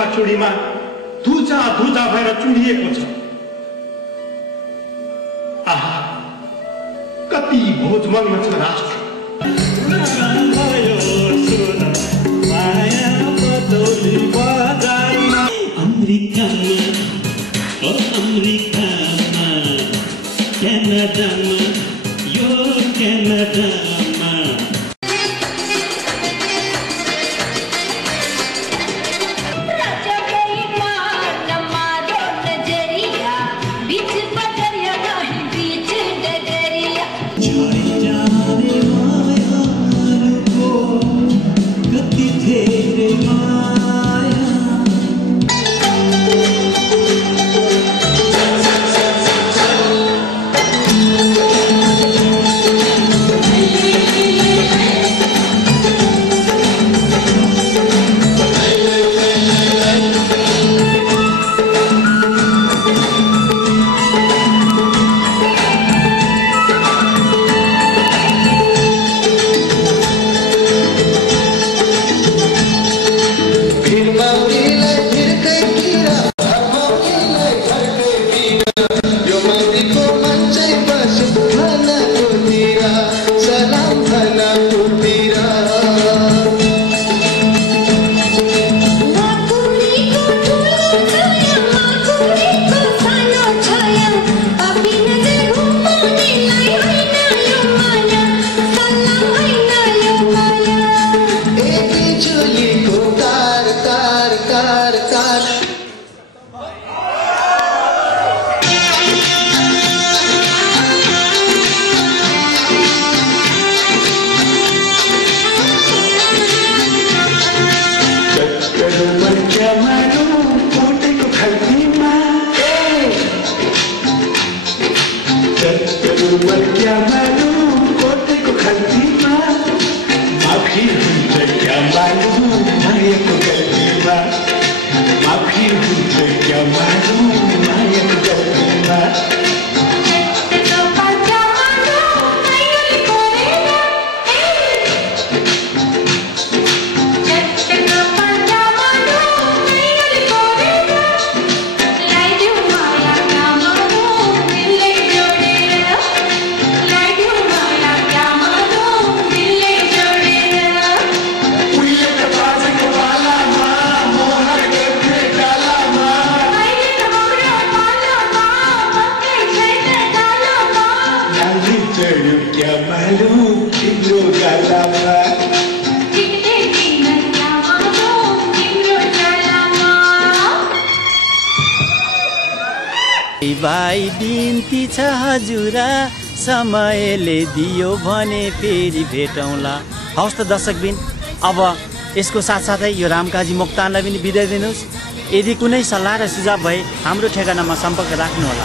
छाचुडीमा धुजा धुजा भएर चुडिएको छ। आहा, कति भोजमग्न छ राष्ट्र। अमेरिकामा क्यानाडामा यो क्यानाडामा भाइ बिन्ती छ हजुरा, समयले दियो भने फेरि भेटौँला। हवस् त दर्शकबिन, अब यसको साथसाथै यो रामकाजी मोक्तानलाई पनि बिदा दिनुहोस्। यदि कुनै सल्लाह र सुझाव भए हाम्रो ठेगानामा सम्पर्क राख्नुहोला।